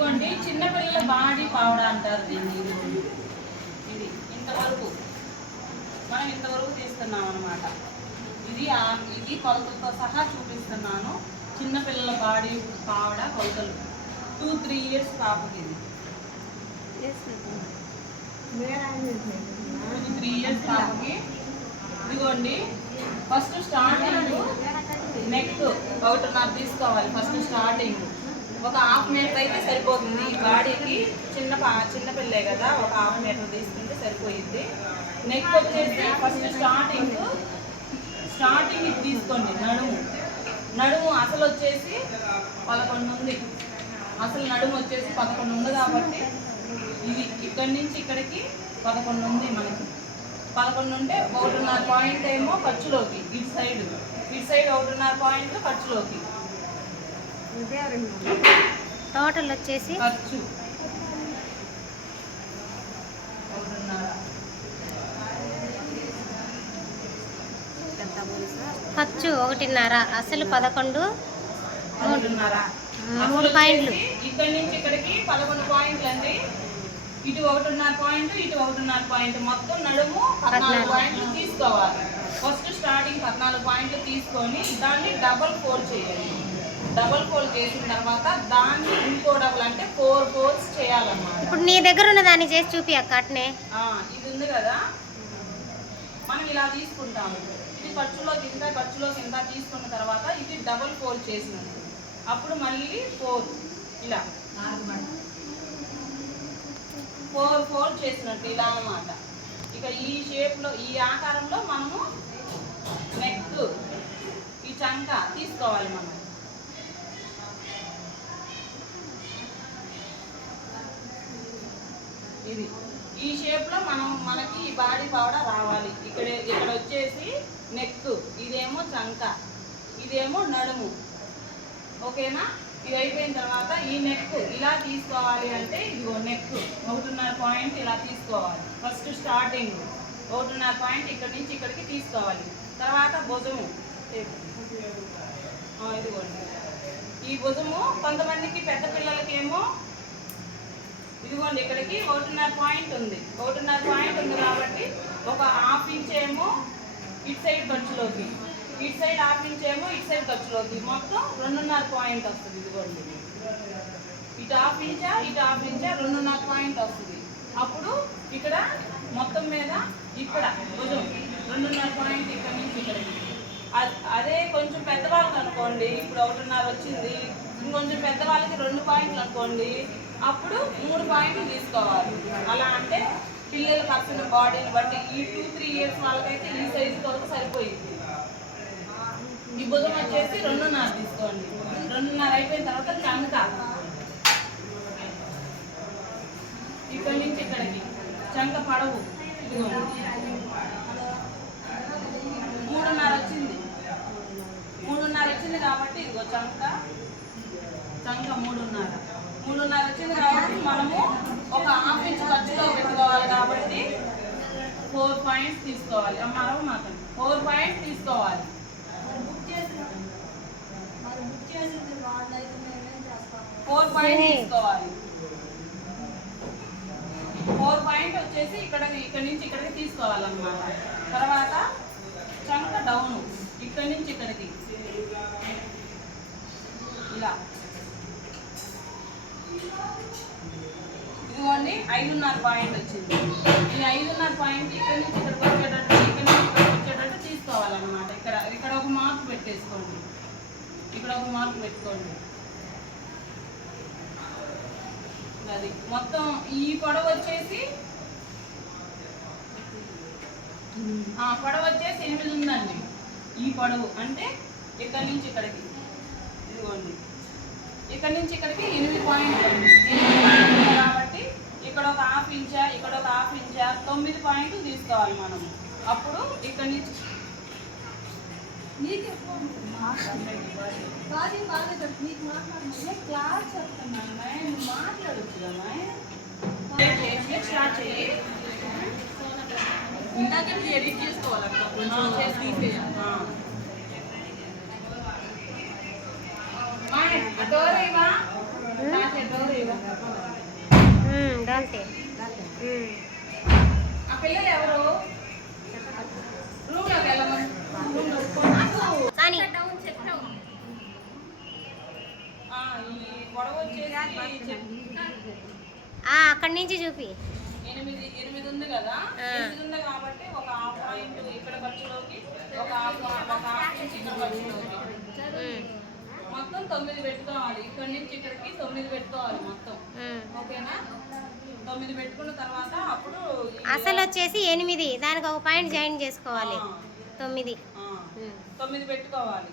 ఇదిగోండి చిన్నపిల్లల బాడీ పావడ అంటారు దీన్ని. ఇది ఇంతవరకు మనం ఇంతవరకు తీస్తున్నాం అనమాట ఇది ఇది కొలతలతో సహా చూపిస్తున్నాను. చిన్నపిల్లల బాడీ పావడ కొలతలు. టూ త్రీ ఇయర్స్ పాపకి ఇది. ఇది త్రీ ఇయర్స్ పాపకి. ఇదిగోండి ఫస్ట్ స్టార్టింగ్ నెక్ ఒకటిన్నర తీసుకోవాలి ఫస్ట్ స్టార్టింగ్ ఒక హాఫ్ మీటర్ అయితే సరిపోతుంది. ఈ బాడీకి చిన్న పా చిన్న పిల్లే కదా ఒక హాఫ్ మీటర్ తీసుకుంటే సరిపోయింది నెక్ వచ్చేసి ఫస్ట్ స్టార్టింగ్ స్టార్టింగ్ ఇది తీసుకోండి నడుము. నడుము అసలు వచ్చేసి పదకొండు ఉంది. అసలు నడుము వచ్చేసి పదకొండు ఉంది కాబట్టి ఇది ఇక్కడి నుంచి ఇక్కడికి పదకొండు ఉంది మనకి. పదకొండు ఉంటే ఒకటిన్నర పాయింట్ ఏమో ఖర్చులోకి ఇటు సైడ్. ఇటు సైడ్ ఒకటిన్నర పాయింట్ ఖర్చులోకి. టోటల్ వచ్చేసి ఖర్చు. ఒకటిన్నర ఖర్చు ఒకటిన్నర అసలు పదకొండు మూడు పాయింట్లు. ఇక్కడి నుంచి ఇక్కడికి పదకొండు పాయింట్లు అండి. ఇటు ఒకటిన్నర పాయింట్ ఇటు ఒకటిన్నర పాయింట్. మొత్తం నడుము పద్నాలుగు. పాయింట్లు తీసుకోవాలి. ఫస్ట్ స్టార్టింగ్ పద్నాలుగు పాయింట్లు తీసుకొని దాన్ని డబల్ ఫోల్డ్ చేయాలి. డబల్ ఫోల్డ్ చేసిన తర్వాత దాన్ని ఇంకో డబల్ అంటే ఫోర్ ఫోల్డ్స్ చేయాలన్నమాట. ఇప్పుడు నీ దగ్గర ఉన్న దాన్ని చేసి చూపి అక్క అట్నే. ఆ, ఇది ఉంది కదా. మనం ఇలా తీసుకుంటాము. ఇది ఖర్చులో కింద ఖర్చులో కింద తీసుకున్న తర్వాత ఇది డబల్ ఫోల్డ్ చేసినట్టు అప్పుడు మళ్ళీ ఫోర్ ఇలా. ఫోర్ ఫోల్డ్ చేసినట్టు ఇలా అన్నమాట. ఇక ఈ షేప్లో ఈ ఆకారంలో మనము నెక్ ఈ చంక తీసుకోవాలి మనం. ఇది. ఈ షేప్లో మనం మనకి ఈ బాడీ పౌడర్ రావాలి. ఇక్కడ ఇక్కడ వచ్చేసి నెక్ ఇదేమో చంక ఇదేమో నడుము. ఓకేనా? ఇది అయిపోయిన తర్వాత ఈ నెక్ ఇలా తీసుకోవాలి అంటే ఇదిగో నెక్ ఒకటిన్నర పాయింట్ ఇలా తీసుకోవాలి. ఫస్ట్ స్టార్టింగ్ ఒకటిన్నర పాయింట్ ఇక్కడ నుంచి ఇక్కడికి తీసుకోవాలి. తర్వాత భుజము. ఇదిగోండి. ఈ భుజము కొంతమందికి పెద్ద పిల్లలకి ఏమో ఇదిగోండి ఇక్కడికి ఒకటిన్నర పాయింట్ ఉంది. ఒకటిన్నర పాయింట్ ఉంది కాబట్టి ఒక హాఫ్ ఇంచ్ ఏమో ఇటు సైడ్ ఖర్చులోకి. ఇటు సైడ్ హాఫ్ ఇంచ్ ఏమో ఇటు సైడ్ ఖర్చులోకి. మొత్తం రెండున్నర పాయింట్ వస్తుంది ఇదిగోండి. ఇటు హాఫ్ ఇంచా ఇటు హాఫ్ ఇంచా రెండున్నర పాయింట్ వస్తుంది. అప్పుడు ఇక్కడ మొత్తం మీద ఇక్కడ భుజం రెండున్నర పాయింట్ ఇక్కడ నుంచి ఇక్కడికి. అదే కొంచెం పెద్దవాళ్ళకి అనుకోండి ఇప్పుడు ఒకటిన్నర వచ్చింది. ఇంకొంచెం పెద్దవాళ్ళకి రెండు పాయింట్లు అనుకోండి. అప్పుడు మూడు పాయింట్లు తీసుకోవాలి. అలా అంటే పిల్లల పక్కన బాడీని బట్టి ఈ టూ త్రీ ఇయర్స్ వాళ్ళకైతే ఈ సైజు కొరకు సరిపోయింది. ఈ బుధం వచ్చేసి రెండున్నర తీసుకోండి. రెండున్నర అయిపోయిన తర్వాత చంక ఇక్కడి నుంచి ఇక్కడికి. చంక పడవు. ఇదిగోండి. మూడున్నర వచ్చింది మూడున్నర వచ్చింది కాబట్టి ఇదిగో చంక చంక మూడున్నర మూడున్నర వచ్చింది కాబట్టి మనము ఒక హాఫ్ ఇంచ్ ఖర్చులో పెట్టుకోవాలి కాబట్టి ఫోర్ పాయింట్స్ తీసుకోవాలి అమ్మారవ మాత్రం ఫోర్ పాయింట్స్ తీసుకోవాలి ఫోర్ పాయింట్ తీసుకోవాలి. ఫోర్ పాయింట్ వచ్చేసి ఇక్కడ ఇక్కడ నుంచి ఇక్కడికి తీసుకోవాలన్నమాట. తర్వాత చంక డౌన్ ఇక్కడ నుంచి ఇక్కడికి. ఇలా. ఇదిగోండి ఐదున్నర పాయింట్ వచ్చింది. ఈ ఐదున్నర పాయింట్ ఇక్కడ నుంచి ఇక్కడికి వచ్చేటట్టు ఇక్కడ నుంచి ఇక్కడికి వచ్చేటట్టు తీసుకోవాలన్నమాట. ఇక్కడ ఇక్కడ ఒక మార్క్ పెట్టేసుకోండి. ఇక్కడ ఒక మార్క్ పెట్టుకోండి. అది. మొత్తం ఈ పొడవు వచ్చేసి ఆ పొడవు వచ్చేసి ఎనిమిది ఉందండి. ఈ పొడవు అంటే ఇక్కడ నుంచి ఇక్కడికి. ఇదిగోండి. ఇక్కడ నుంచి ఇక్కడికి ఎనిమిది పాయింట్ ఎనిమిది పాయింట్ కాబట్టి ఇక్కడ ఒక హాఫ్ ఇంచా ఇక్కడ ఒక హాఫ్ ఇంచా తొమ్మిది పాయింట్లు తీసుకోవాలి మనం. అప్పుడు ఇక్కడ నుంచి క్లాస్ చెప్తున్నాను నేను మాట్లాడొచ్చు స్టార్ట్ చేయి ఇందాక ఎడిట్ చేసుకోవాలక్క కొంచెం చేసి తీసేయాలి డోర్ ఇవా డోర్ ఇవా లాల్తే ఉమ్. ఆ పిల్లలు ఎవరు అక్కడి నుంచి చూపి. ఎనిమిది ఎనిమిది ఉంది కదా? ఆ. ఎనిమిది ఉంది కాబట్టి ఒక హాఫ్ పాయింట్ ఇక్కడ ఖర్చులోకి ఒక హాఫ్ ఒక హాఫ్ ఇంచ్ ఇక్కడ ఖర్చులోకి ఉమ్, మొత్తం తొమ్మిది పెట్టుకోవాలి. ఇక్కడ నుంచి ఇక్కడికి తొమ్మిది పెట్టుకోవాలి మొత్తం. ఓకేనా? తొమ్మిది పెట్టుకున్న తర్వాత అప్పుడు అసలు వచ్చేసి ఎనిమిది. దానికి ఒక పాయింట్ జాయిన్ చేసుకోవాలి. తొమ్మిది. తొమ్మిది పెట్టుకోవాలి.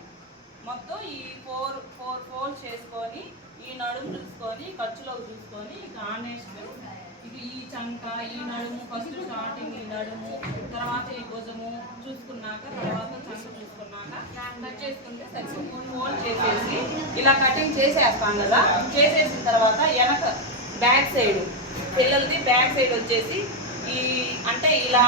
మొత్తం ఈ ఫోర్ ఫోర్ ఫోల్డ్స్ చేసుకొని ఈ నడుము చూసుకొని ఖర్చులోకి చూసుకొని ఇక ఆనెస్ట్ ఇది ఈ చంక ఈ నడుము ఫస్ట్ స్టార్టింగ్ ఈ నడుము తర్వాత ఈ భుజము చూసుకున్నాక తర్వాత చంక చూసుకున్నాక కట్ చేసుకుంటే సక్సెస్ మూడు హోల్ చేసేసి ఇలా కటింగ్ చేసేస్తాం కదా చేసేసిన తర్వాత వెనక బ్యాక్ సైడ్ పిల్లలది బ్యాక్ సైడ్ వచ్చేసి ఈ అంటే ఇలా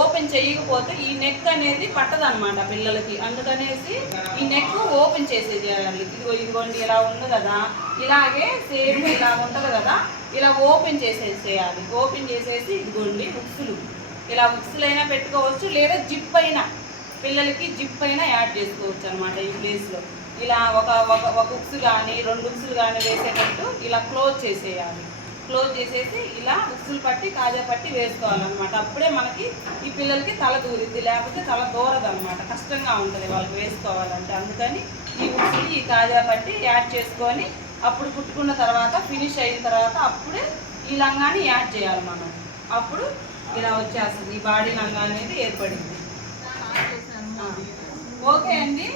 ఓపెన్ చేయకపోతే ఈ నెక్ అనేది పట్టదనమాట పిల్లలకి. అందుకనేసి ఈ నెక్ ఓపెన్ చేసేయాలి. ఇదిగో ఇదిగోండి ఇలా ఉంది కదా. ఇలాగే సేమ్ ఇలా ఉంటుంది కదా. ఇలా ఓపెన్ చేసేసేయాలి. ఓపెన్ చేసేసి ఇదిగోండి ఉక్సులు. ఇలా ఉక్సులు అయినా పెట్టుకోవచ్చు లేదా జిప్ అయినా. పిల్లలకి జిప్ అయినా యాడ్ చేసుకోవచ్చు అనమాట ఈ ప్లేస్లో ఇలా ఒక ఒక ఒక కానీ రెండు ఉక్సులు కానీ వేసేటట్టు ఇలా క్లోజ్ చేసేయాలి. క్లోజ్ చేసేసి ఇలా ఉక్సులు పట్టి కాజా పట్టి వేసుకోవాలన్నమాట. అప్పుడే మనకి ఈ పిల్లలకి తల దూరిద్ది లేకపోతే తల దూరదు అనమాట కష్టంగా ఉంటుంది వాళ్ళకి వేసుకోవాలంటే. అందుకని ఈ ఉక్సులు ఈ కాజా పట్టి యాడ్ చేసుకొని అప్పుడు కుట్టుకున్న తర్వాత ఫినిష్ అయిన తర్వాత అప్పుడే ఈ లంగాని యాడ్ చేయాలి మనం. అప్పుడు ఇలా వచ్చేస్తుంది. ఈ బాడీ లంగా అనేది ఏర్పడింది. ఓకే అండి.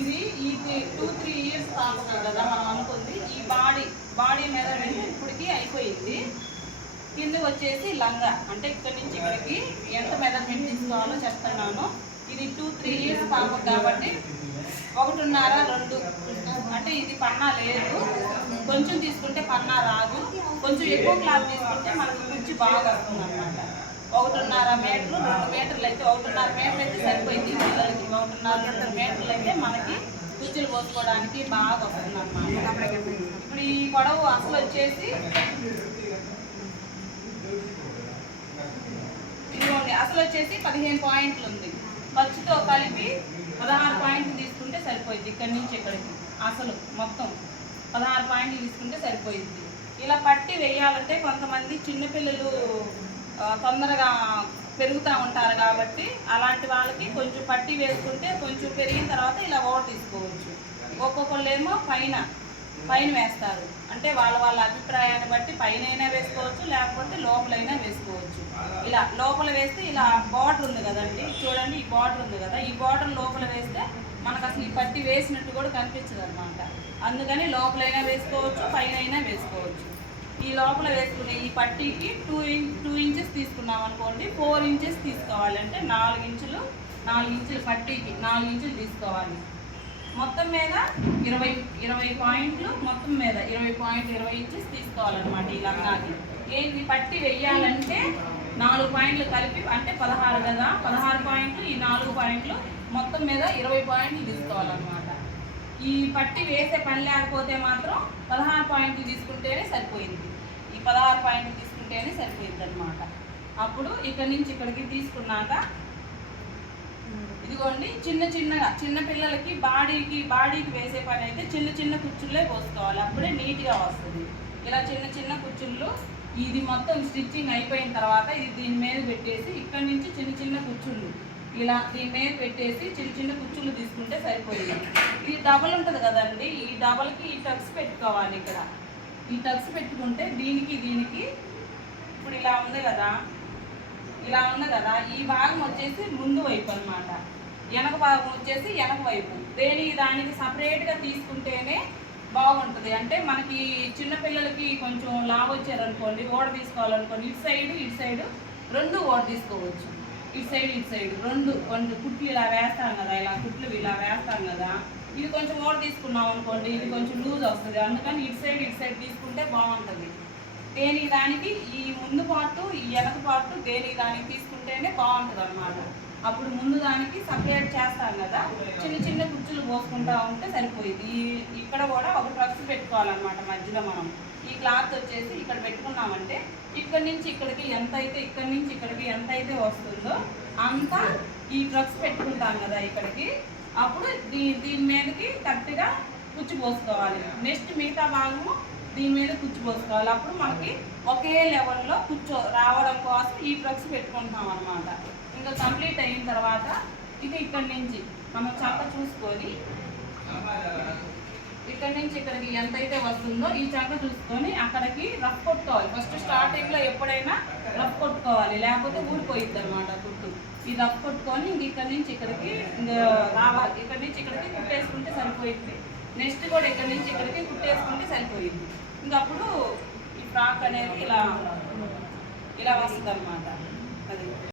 ఇది ఈ టూ త్రీ ఇయర్స్ కాకుండా కదా మనం అనుకుంది. ఈ బాడీ బాడీ మెజర్మెంట్ ఇప్పటికి అయిపోయింది. కింద వచ్చేసి లంగా. అంటే ఇక్కడ నుంచి ఇక్కడికి ఎంత మెజర్మెంట్ తీసుకోవాలో చెప్తున్నాను. ఇది టూ త్రీ ఇయర్స్ పాప కాబట్టి ఒకటిన్నర రెండు. అంటే ఇది పన్నా లేదు. కొంచెం తీసుకుంటే పన్నా రాదు. కొంచెం ఎక్కువ క్లాత్ తీసుకుంటే మనకి మంచి బాగా వస్తుంది ఒకటిన్నర మీటర్లు రెండు మీటర్లు అయితే ఒకటిన్నర మీటర్లు అయితే సరిపోయింది. పిల్లలకి ఒకటిన్నర రెండు మీటర్లు అయితే మనకి కుర్చీలు పోసుకోవడానికి బాగా వస్తుంది అన్నమాట ఇప్పుడు ఈ గొడవ అసలు వచ్చేసి ఇదిగోండి అసలు వచ్చేసి పదిహేను పాయింట్లు ఉంది. ఖర్చుతో కలిపి పదహారు పాయింట్లు తీసుకుంటే సరిపోయింది ఇక్కడి నుంచి ఇక్కడికి. అసలు మొత్తం పదహారు పాయింట్లు తీసుకుంటే సరిపోయింది. ఇలా పట్టి వేయాలంటే కొంతమంది చిన్నపిల్లలు తొందరగా పెరుగుతూ ఉంటారు కాబట్టి అలాంటి వాళ్ళకి కొంచెం పట్టి వేసుకుంటే కొంచెం పెరిగిన తర్వాత ఇలా ఓడ తీసుకోవచ్చు. ఒక్కొక్కళ్ళు ఏమో పైన పైన వేస్తారు. అంటే వాళ్ళ వాళ్ళ అభిప్రాయాన్ని బట్టి పైన అయినా వేసుకోవచ్చు లేకపోతే లోపలైనా వేసుకోవచ్చు. ఇలా లోపల వేస్తే ఇలా బార్డర్ ఉంది కదండి చూడండి ఈ బార్డర్ ఉంది కదా ఈ బార్డర్ లోపల వేస్తే మనకు అసలు ఈ పట్టి వేసినట్టు కూడా కనిపించదు అనమాట అందుకని లోపలైనా వేసుకోవచ్చు పైన అయినా వేసుకోవచ్చు. ఈ లోపల వేసుకునే ఈ పట్టీకి టూ ఇంచ్ టూ ఇంచెస్ తీసుకున్నాం అనుకోండి ఫోర్ ఇంచెస్ తీసుకోవాలి. అంటే నాలుగు ఇంచులు నాలుగు ఇంచులు పట్టీకి నాలుగు ఇంచులు తీసుకోవాలి. మొత్తం మీద ఇరవై ఇరవై పాయింట్లు మొత్తం మీద ఇరవై పాయింట్ ఇరవై ఇంచెస్ తీసుకోవాలన్నమాట ఈ లంగాకి. ఏంటి పట్టి వెయ్యాలంటే నాలుగు పాయింట్లు కలిపి అంటే పదహారు కదా పదహారు పాయింట్లు ఈ నాలుగు పాయింట్లు మొత్తం మీద ఇరవై పాయింట్లు తీసుకోవాలన్నమాట. ఈ పట్టి వేసే పని లేకపోతే మాత్రం పదహారు పాయింట్లు తీసుకుంటేనే సరిపోయింది. ఈ పదహారు పాయింట్లు తీసుకుంటేనే సరిపోయింది అనమాట అప్పుడు ఇక్కడ నుంచి ఇక్కడికి తీసుకున్నాక ఇదిగోండి చిన్న చిన్నగా చిన్న పిల్లలకి బాడీకి బాడీకి వేసే పని అయితే చిన్న చిన్న కుచ్చుళ్ళే పోసుకోవాలి. అప్పుడే నీట్గా వస్తుంది. ఇలా చిన్న చిన్న కుచ్చుళ్ళు ఇది మొత్తం స్టిచ్చింగ్ అయిపోయిన తర్వాత ఇది దీని మీద పెట్టేసి ఇక్కడ నుంచి చిన్న చిన్న కుచ్చుళ్ళు ఇలా దీని మీద పెట్టేసి చిన్న చిన్న కుచ్చులు తీసుకుంటే సరిపోయింది ఇది డబల్ ఉంటుంది కదండి ఈ డబల్కి ఈ టక్స్ పెట్టుకోవాలి ఇక్కడ. ఈ టక్స్ పెట్టుకుంటే దీనికి దీనికి ఇప్పుడు ఇలా ఉంది కదా ఇలా ఉంది కదా ఈ భాగం వచ్చేసి ముందు వైపు అనమాట వెనక భాగం వచ్చేసి వెనక వైపు. దేని దానికి సపరేట్గా తీసుకుంటేనే బాగుంటుంది. అంటే మనకి చిన్నపిల్లలకి కొంచెం లావు వచ్చారనుకోండి ఓడ తీసుకోవాలనుకోండి ఇటు సైడ్ ఇటు సైడ్ రెండు ఓడ తీసుకోవచ్చు. ఇటు సైడ్ ఇటు సైడ్. రెండు రెండు కుట్లు ఇలా వేస్తాం కదా ఇలా కుట్లు ఇలా వేస్తాం కదా. ఇది కొంచెం ఓడ తీసుకున్నాం అనుకోండి ఇది కొంచెం లూజ్ వస్తుంది. అందుకని ఇటు సైడ్ ఇటు సైడ్ తీసుకుంటే బాగుంటుంది. దేనికి దానికి ఈ ముందు పార్ట్ ఈ వెనక పార్ట్ దేనికి దానికి తీసుకుంటేనే బాగుంటుంది అనమాట అప్పుడు ముందు దానికి సపరేట్ చేస్తాం కదా చిన్న చిన్న కుచ్చులు పోసుకుంటా ఉంటే సరిపోయింది. ఇక్కడ కూడా ఒక ట్రక్స్ పెట్టుకోవాలన్నమాట మధ్యలో మనం. ఈ క్లాత్ వచ్చేసి ఇక్కడ పెట్టుకున్నామంటే ఇక్కడ నుంచి ఇక్కడికి ఎంత అయితే ఇక్కడ నుంచి ఇక్కడికి ఎంత అయితే వస్తుందో అంతా ఈ డ్రగ్స్ పెట్టుకుంటాం కదా ఇక్కడికి. అప్పుడు దీ దీని మీదకి కరెక్ట్గా కుచ్చిపోసుకోవాలి. నెక్స్ట్ మిగతా భాగము దీని మీద కుచ్చిపోసుకోవాలి. అప్పుడు మనకి ఒకే లెవెల్లో కూర్చో రావడం కోసం ఈ డ్రగ్స్ పెట్టుకుంటాం అనమాట ఇంకా కంప్లీట్ అయిన తర్వాత ఇది ఇక్కడి నుంచి. మనం చక్క చూసుకొని ఇక్కడ నుంచి ఇక్కడికి ఎంత అయితే వస్తుందో ఈ చంక చూసుకొని అక్కడికి రఫ్ కొట్టుకోవాలి. ఫస్ట్ స్టార్టింగ్లో ఎప్పుడైనా రఫ్ కొట్టుకోవాలి. లేకపోతే ఊడిపోయిద్ది అనమాట కుట్టు. ఈ రఫ్ కొట్టుకొని ఇంక ఇక్కడ నుంచి ఇక్కడికి రావాలి. ఇక్కడ నుంచి ఇక్కడికి కుట్టేసుకుంటే సరిపోయింది నెక్స్ట్ కూడా ఇక్కడ నుంచి ఇక్కడికి కుట్టేసుకుంటే సరిపోయింది ఇంకా అప్పుడు ఈ ఫ్రాక్ అనేది ఇలా ఇలా వస్తుంది అనమాట అది.